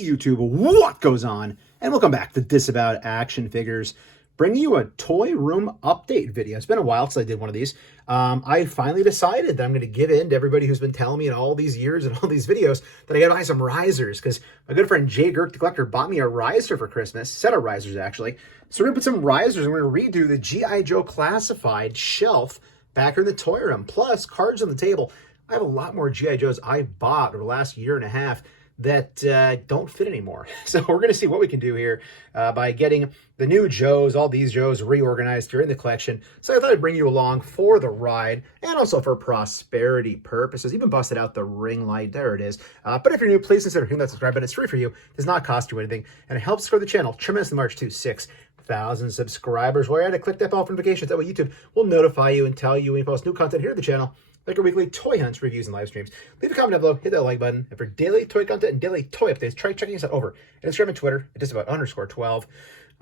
Hey YouTube, what goes on? And welcome back to Disavowed Action Figures, bringing you a toy room update video. It's been a while since I did one of these. I finally decided that I'm going to give in to everybody who's been telling me in all these years and all these videos that I got to buy some risers, because my good friend Jay Girk the Collector bought me a riser for Christmas, set of risers actually. So we're going to put some risers and we're going to redo the G.I. Joe Classified shelf back here in the toy room, plus cards on the table. I have a lot more G.I. Joes I bought over the last year and a half that don't fit anymore. So we're going to see what we can do here by getting the new Joes, all these Joes reorganized here in the collection. So I thought I'd bring you along for the ride and also for prosperity purposes. Even busted out the ring light. There it is. But if you're new, please consider hitting that subscribe button. It's free for you. It does not cost you anything. And it helps grow the channel tremendously. March to 6,000 subscribers. While you're at it, click that bell for notifications. That way YouTube will notify you and tell you when we post new content here at the channel, like our weekly toy hunts, reviews, and live streams. Leave a comment down below, hit that like button. And for daily toy content and daily toy updates, try checking us out over at Instagram and Twitter at Disavowed_12.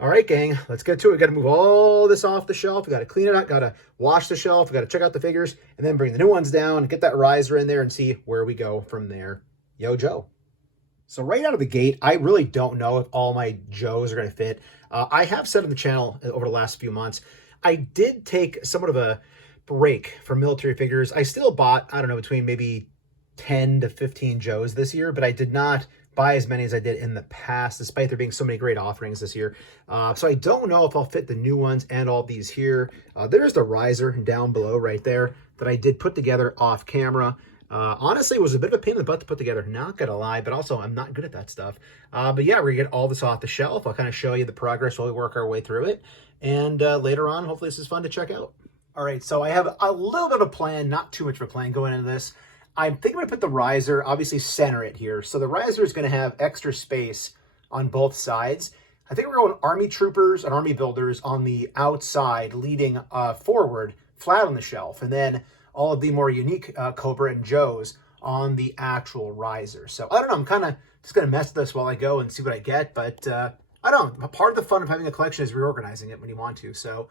All right, gang, let's get to it. We got to move all this off the shelf. We got to clean it up, got to wash the shelf, we got to check out the figures, and then bring the new ones down, get that riser in there, and see where we go from there. Yo, Joe. So right out of the gate, I really don't know if all my Joes are going to fit. I have said on the channel over the last few months, I did take somewhat of a break from military figures. I still bought, I don't know, between maybe 10 to 15 Joes this year, but I did not buy as many as I did in the past, despite there being so many great offerings this year. So I don't know if I'll fit the new ones and all these here. There's the riser down below right there that I did put together off camera. Honestly, it was a bit of a pain in the butt to put together, not gonna lie, but also I'm not good at that stuff. But yeah, we're gonna get all this off the shelf. I'll kind of show you the progress while we work our way through it. And later on, hopefully this is fun to check out. All right, so I have a little bit of a plan, not too much of a plan going into this. I'm thinking I'm gonna put the riser, obviously center it here. So the riser is gonna have extra space on both sides. I think we're going Army Troopers and Army Builders on the outside, leading forward, flat on the shelf. And then all of the more unique Cobra and Joes on the actual riser. So I don't know, I'm kind of just gonna mess with this while I go and see what I get. But I don't know, part of the fun of having a collection is reorganizing it when you want to. So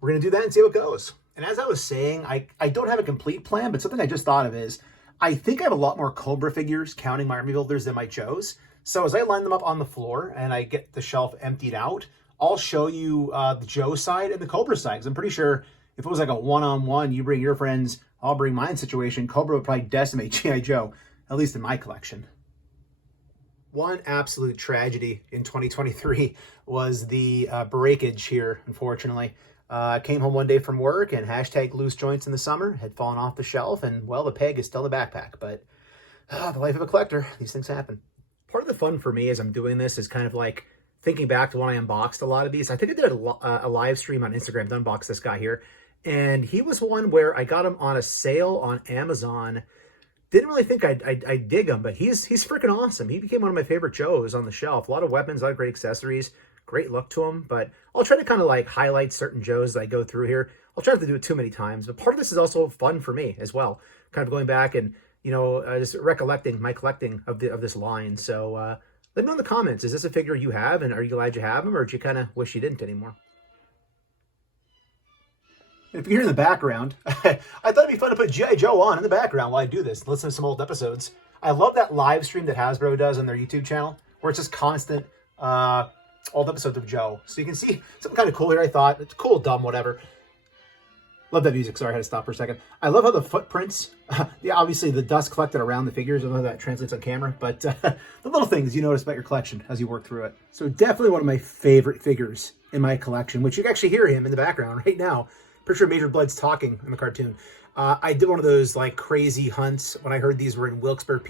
we're gonna do that and see what goes. And as I was saying, I don't have a complete plan, but something I just thought of is, I think I have a lot more Cobra figures, counting my Army Builders, than my Joes. So as I line them up on the floor and I get the shelf emptied out, I'll show you the Joe side and the Cobra side. Because I'm pretty sure if it was like a one-on-one, you bring your friends, I'll bring mine situation, Cobra would probably decimate G.I. Joe, at least in my collection. One absolute tragedy in 2023 was the breakage here, unfortunately. Came home one day from work and hashtag loose joints in the summer had fallen off the shelf, and well, the peg is still in the backpack. But the life of a collector, these things happen. Part of the fun for me as I'm doing this is kind of like thinking back to when I unboxed a lot of these. I think I did a live stream on Instagram to unbox this guy here, and he was one where I got him on a sale on Amazon. Didn't really think I'd dig him, but he's freaking awesome. He became one of my favorite Joes on the shelf. A lot of weapons, a lot of great accessories. Great look to them, but I'll try to kind of like highlight certain Joes as I go through here. I'll try not to do it too many times, but part of this is also fun for me as well. Kind of going back and, you know, just recollecting my collecting of this line. So let me know in the comments, is this a figure you have, and are you glad you have him, or do you kind of wish you didn't anymore? If you hear in the background, I thought it'd be fun to put G.I. Joe on in the background while I do this, listen to some old episodes. I love that live stream that Hasbro does on their YouTube channel, where it's just constant old episodes of Joe. So you can see something kind of cool here, I thought. It's cool, dumb, whatever. Love that music. Sorry, I had to stop for a second. I love how the footprints, yeah, obviously the dust collected around the figures. I don't know how that translates on camera, but the little things you notice about your collection as you work through it. So definitely one of my favorite figures in my collection, which you can actually hear him in the background right now. Pretty sure Major Blood's talking in the cartoon. I did one of those like crazy hunts when I heard these were in Wilkes-Barre,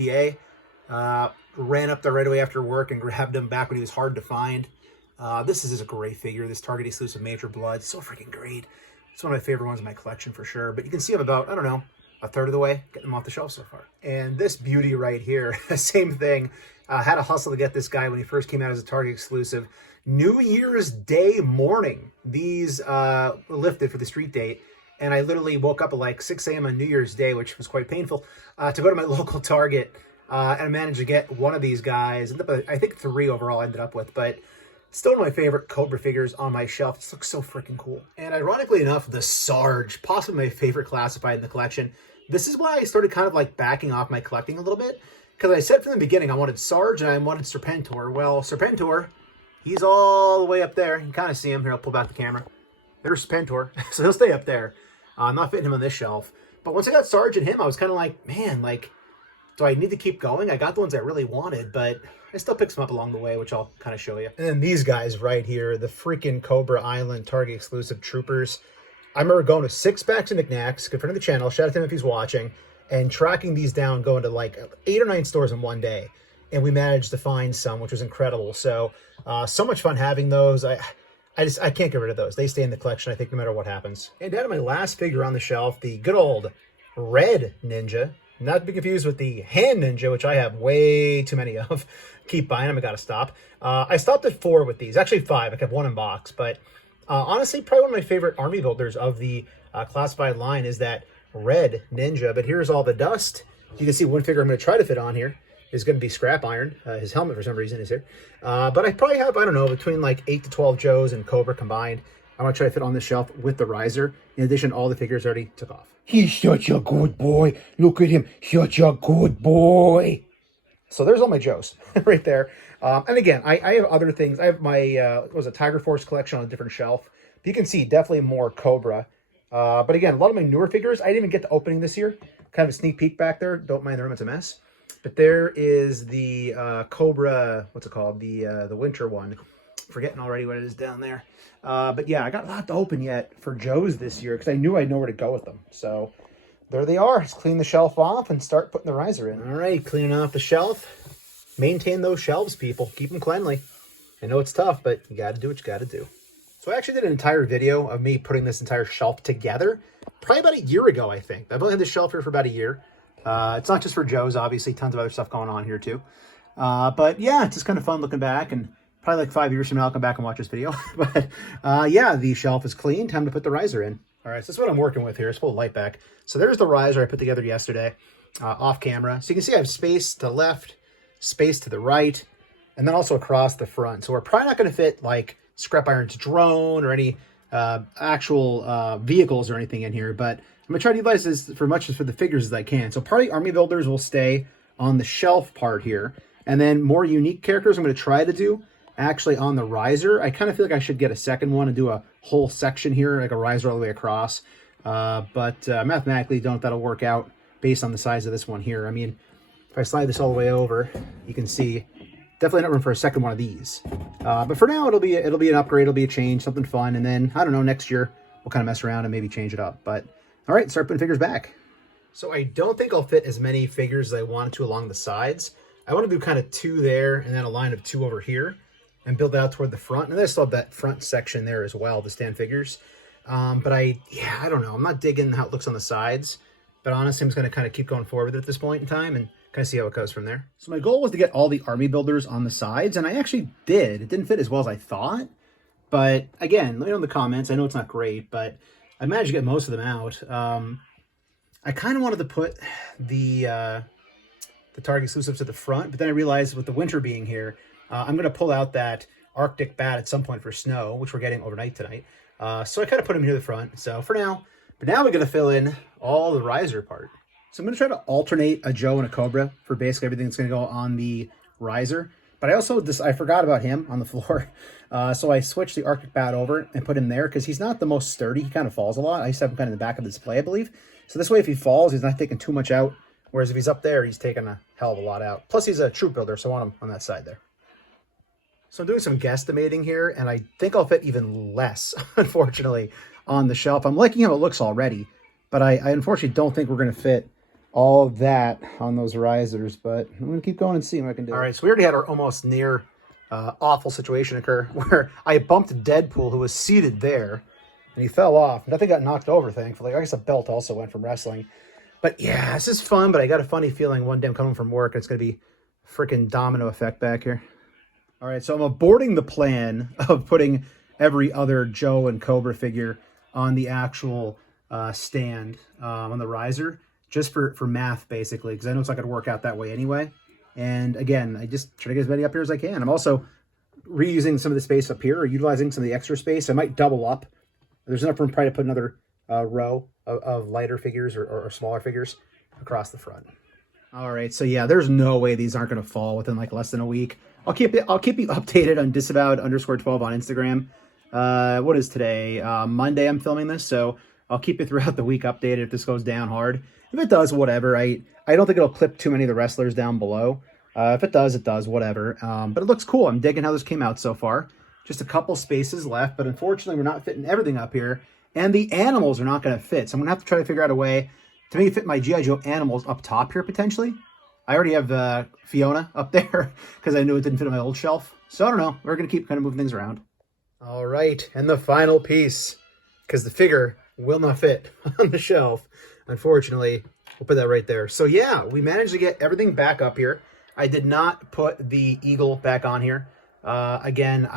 PA. Ran up there right away after work and grabbed him back when he was hard to find. This is a great figure. This Target exclusive Major Blood. So freaking great. It's one of my favorite ones in my collection for sure. But you can see I'm about, I don't know, a third of the way getting them off the shelf so far. And this beauty right here, same thing. Had to hustle to get this guy when he first came out as a Target exclusive. New Year's Day morning, these were lifted for the street date. And I literally woke up at like 6 a.m. on New Year's Day, which was quite painful, to go to my local Target. And I managed to get one of these guys. I think 3 overall I ended up with, but still one of my favorite Cobra figures on my shelf. This looks so freaking cool. And ironically enough, the Sarge, possibly my favorite classified in the collection. This is why I started kind of like backing off my collecting a little bit. Because I said from the beginning I wanted Sarge and I wanted Serpentor. Well, Serpentor, he's all the way up there. You can kind of see him. Here, I'll pull back the camera. There's Serpentor. So he'll stay up there. I'm not fitting him on this shelf. But once I got Sarge and him, I was kind of like, man, like, do I need to keep going? I got the ones I really wanted, but I still picked some up along the way, which I'll kind of show you. And then these guys right here, the freaking Cobra Island Target exclusive troopers. I remember going to 6 packs of knickknacks, good friend of the channel, shout out to him if he's watching, and tracking these down, going to like 8 or 9 stores in one day. And we managed to find some, which was incredible. So, so much fun having those. I can't get rid of those. They stay in the collection, I think, no matter what happens. And down to my last figure on the shelf, the good old Red Ninja. Not to be confused with the Hand Ninja, which I have way too many of. Keep buying them, I gotta stop. I stopped at 4 with these, actually 5. I kept 1 in box, but honestly, probably one of my favorite army builders of the classified line is that Red Ninja. But here's all the dust. You can see one figure I'm going to try to fit on here is going to be Scrap Iron. His helmet, for some reason, is here. But I probably have, I don't know, between like 8 to 12 Joes and Cobra combined. I'm going to try to fit on this shelf with the riser. In addition, all the figures already took off. He's such a good boy. Look at him. Such a good boy. So there's all my Joes right there. And again, I have other things. I have my, what was it, Tiger Force collection on a different shelf. But you can see definitely more Cobra. But again, a lot of my newer figures, I didn't even get to opening this year. Kind of a sneak peek back there. Don't mind the room, it's a mess. But there is the Cobra, what's it called? The winter one. Forgetting already what it is down there. But yeah, I got a lot to open yet for Joes this year because I knew I'd know where to go with them. So there they are. Let's clean the shelf off and start putting the riser in. All right, cleaning off the shelf. Maintain those shelves, people. Keep them cleanly. I know it's tough, but you got to do what you got to do. So I actually did an entire video of me putting this entire shelf together. Probably about a year ago, I think. I've only had this shelf here for about a year. It's not just for Joes, obviously. Tons of other stuff going on here, too. But yeah, it's just kind of fun looking back. And probably like 5 years from now, I'll come back and watch this video. But yeah, the shelf is clean. Time to put the riser in. All right, so this is what I'm working with here. Let's pull the light back. So there's the riser I put together yesterday off camera. So you can see I have space to the left, space to the right, and then also across the front. So we're probably not going to fit like Scrap Iron's drone or any actual vehicles or anything in here, but I'm going to try to utilize this for much as for the figures as I can. So part of the army builders will stay on the shelf part here, and then more unique characters I'm going to try to do actually on the riser. I kind of feel like I should get a second one and do a whole section here, like a riser all the way across. But mathematically, don't know if that'll work out based on the size of this one here. I mean, if I slide this all the way over, you can see definitely not room for a second one of these. But for now, it'll be an upgrade, it'll be a change, something fun, and then I don't know, next year we'll kind of mess around and maybe change it up. But all right, start putting figures back. So I don't think I'll fit as many figures as I wanted to along the sides. I want to do kind of 2 there and then a line of 2 over here and build that out toward the front. And I still have that front section there as well to stand figures. But I don't know. I'm not digging how it looks on the sides. But honestly, I'm just going to kind of keep going forward at this point in time and kind of see how it goes from there. So my goal was to get all the army builders on the sides, and I actually did. It didn't fit as well as I thought. But again, let me know in the comments. I know it's not great, but I managed to get most of them out. I kind of wanted to put the Target exclusives to the front, but then I realized with the winter being here, I'm going to pull out that Arctic bat at some point for snow, which we're getting overnight tonight. So I kind of put them near the front. So for now, but now we're going to fill in all the riser part. So I'm going to try to alternate a Joe and a Cobra for basically everything that's going to go on the riser. But I also, I forgot about him on the floor. So I switched the Arctic bat over and put him there because he's not the most sturdy. He kind of falls a lot. I used to have him kind of in the back of the display, I believe. So this way, if he falls, he's not taking too much out. Whereas if he's up there, he's taking a hell of a lot out. Plus, he's a troop builder, so I want him on that side there. So I'm doing some guesstimating here, and I think I'll fit even less, unfortunately, on the shelf. I'm liking how it looks already, but I unfortunately don't think we're going to fit all of that on those risers, but I'm going to keep going and see what I can do. All right, so we already had our almost near awful situation occur where I bumped Deadpool, who was seated there, and he fell off. Nothing got knocked over, thankfully. I guess a belt also went from wrestling. But yeah, this is fun, but I got a funny feeling one day I'm coming from work, it's going to be freaking domino effect back here. All right, so I'm aborting the plan of putting every other Joe and Cobra figure on the actual stand on the riser, just for math, basically, because I know it's not going to work out that way anyway. And again, I just try to get as many up here as I can. I'm also reusing some of the space up here, or utilizing some of the extra space. I might double up. There's enough room probably to put another row of lighter figures or smaller figures across the front. All right, so yeah, there's no way these aren't going to fall within like less than a week. I'll keep you updated on disavowed underscore 12 on Instagram. What is today? Monday. I'm filming this, so I'll keep you throughout the week updated if this goes down hard. If it does, whatever. I don't think it'll clip too many of the wrestlers down below. If it does, it does. Whatever. But it looks cool. I'm digging how this came out so far. Just a couple spaces left, but unfortunately, we're not fitting everything up here, and the animals are not going to fit. So I'm going to have to try to figure out a way to maybe fit my G.I. Joe animals up top here potentially. I already have Fiona up there because I knew it didn't fit on my old shelf. So I don't know. We're going to keep kind of moving things around. All right. And the final piece, because the figure will not fit on the shelf, unfortunately. We'll put that right there. So yeah, we managed to get everything back up here. I did not put the eagle back on here. Again,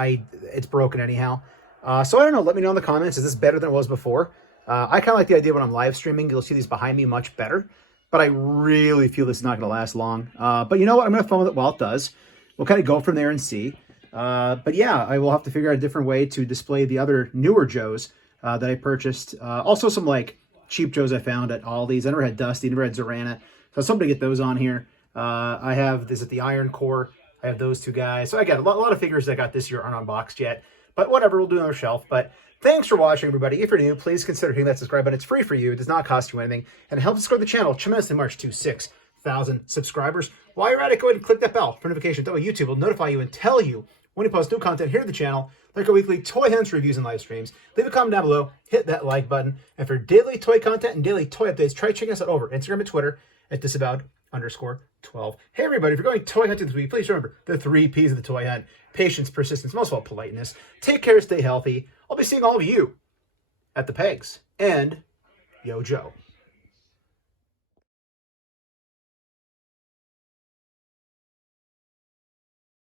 it's broken anyhow. So I don't know. Let me know in the comments. Is this better than it was before? I kind of like the idea when I'm live streaming. You'll see these behind me much better. But I really feel this is not going to last long. But you know what? I'm going to film with it while it does. We'll kind of go from there and see. But yeah, I will have to figure out a different way to display the other newer Joes that I purchased. Also some like cheap Joes I found at Aldi's. I never had Dusty, never had Zorana. So I was hoping to get those on here. I have this at the Iron Core. I have those two guys. So I got a lot of figures that I got this year aren't unboxed yet. But whatever, we'll do another shelf. But thanks for watching, everybody. If you're new, please consider hitting that subscribe button. It's free for you. It does not cost you anything. And it helps us grow the channel tremendously march to 6,000 subscribers. While you're at it, go ahead and click that bell for notifications. That way YouTube will notify you and tell you when we post new content here at the channel, like our weekly toy hunts, reviews, and live streams. Leave a comment down below. Hit that like button. And for daily toy content and daily toy updates, try checking us out over Instagram and Twitter at disavowed_12. Hey, everybody, if you're going toy hunting this week, please remember the 3 Ps of the toy hunt: patience, persistence, most of all, politeness. Take care, stay healthy. I'll be seeing all of you at the pegs. And Yo Joe.